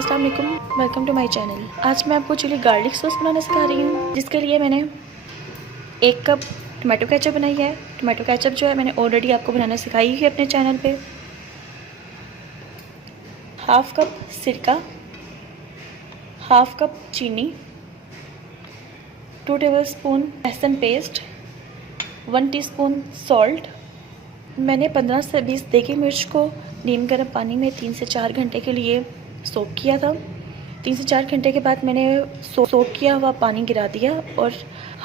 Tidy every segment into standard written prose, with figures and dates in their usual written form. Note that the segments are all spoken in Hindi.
अस्सलाम वालेकुम, वेलकम टू माय चैनल। आज मैं आपको चिली गार्लिक सॉस बनाना सिखा रही हूँ, जिसके लिए मैंने 1 कप टमाटो केचप बनाई है। टमाटो केचप जो है मैंने ऑलरेडी आपको बनाना सिखाई है अपने चैनल पे। 1/2 कप सिरका, 1/2 कप चीनी, 2 टेबलस्पून लहसुन पेस्ट, 1 टीस्पून सॉल्ट। मैंने 15 से 20 देगी मिर्च को नीम गर्म पानी में 3 से 4 घंटे के लिए सोक किया था। 3 से 4 घंटे के बाद मैंने सोक किया हुआ पानी गिरा दिया और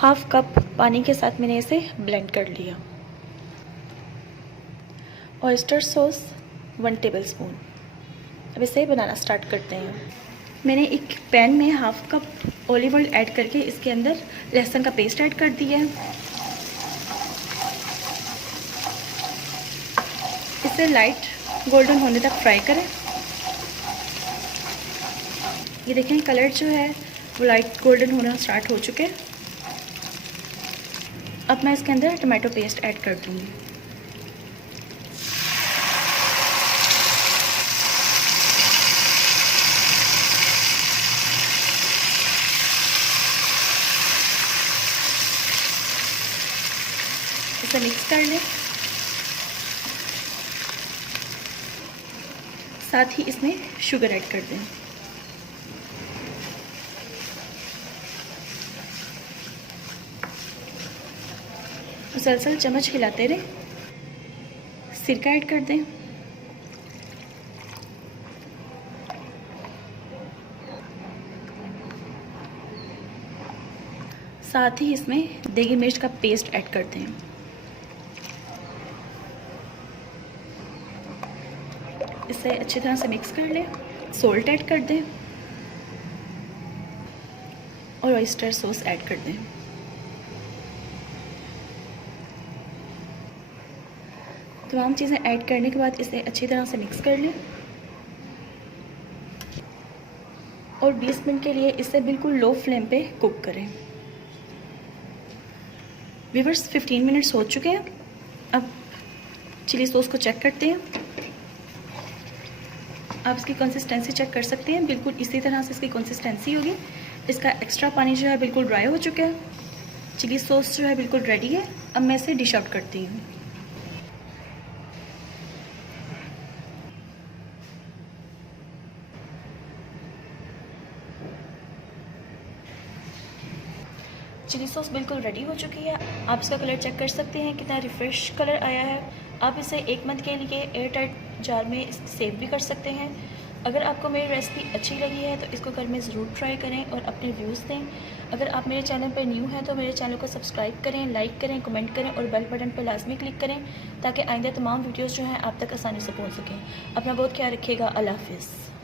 1/2 कप पानी के साथ मैंने इसे ब्लेंड कर लिया। Oyster sauce 1 tablespoon. अब इसे बनाना स्टार्ट करते हैं। मैंने एक पैन में 1/2 कप ऑलिव ऑयल ऐड करके इसके अंदर लहसुन का पेस्ट ऐड कर दिया है। इसे लाइट गोल्डन होने तक फ्राई करें। ये देखें कलर जो है वो लाइट गोल्डन होना स्टार्ट हो चुके हैं। अब मैं इसके अंदर टमाटो पेस्ट ऐड कर दूँगी। इसे मिक्स कर लें। साथ ही इसमें शुगर ऐड कर दें। मुसलसल चम्मच हिलाते रहें। सिरका ऐड कर दें। साथ ही इसमें देगी मिर्च का पेस्ट ऐड कर दें। इसे अच्छी तरह से मिक्स कर लें। सॉल्ट ऐड कर दें और ऑयस्टर सॉस ऐड कर दें। तमाम चीज़ें ऐड करने के बाद इसे अच्छी तरह से मिक्स कर लें और 20 मिनट के लिए इसे बिल्कुल लो फ्लेम पे कुक करें। व्यूअर्स 15 मिनट्स हो चुके हैं। अब चिली सॉस को चेक करते हैं। आप इसकी कंसिस्टेंसी चेक कर सकते हैं। बिल्कुल इसी तरह से इसकी कंसिस्टेंसी होगी। इसका एक्स्ट्रा पानी जो है बिल्कुल ड्राई हो चुका है। चिली सॉस जो है बिल्कुल रेडी है। अब मैं इसे डिश आउट करती हूँ। चिली सॉस बिल्कुल रेडी हो चुकी है। आप इसका कलर चेक कर सकते हैं कितना रिफ्रेश कलर आया है। आप इसे 1 मंथ के लिए एयर टाइट जार में सेव भी कर सकते हैं। अगर आपको मेरी रेसिपी अच्छी लगी है तो इसको घर में ज़रूर ट्राई करें और अपने व्यूज़ दें। अगर आप मेरे चैनल पर न्यू हैं तो मेरे चैनल को सब्सक्राइब करें, लाइक करें, कमेंट करें और बेल बटन पर लाजमी क्लिक करें ताकि आइंदा तमाम वीडियोज़ जो हैं आप तक आसानी से पहुँच सकें। अपना बहुत ख्याल रखिएगा। अल्लाह हाफिज़।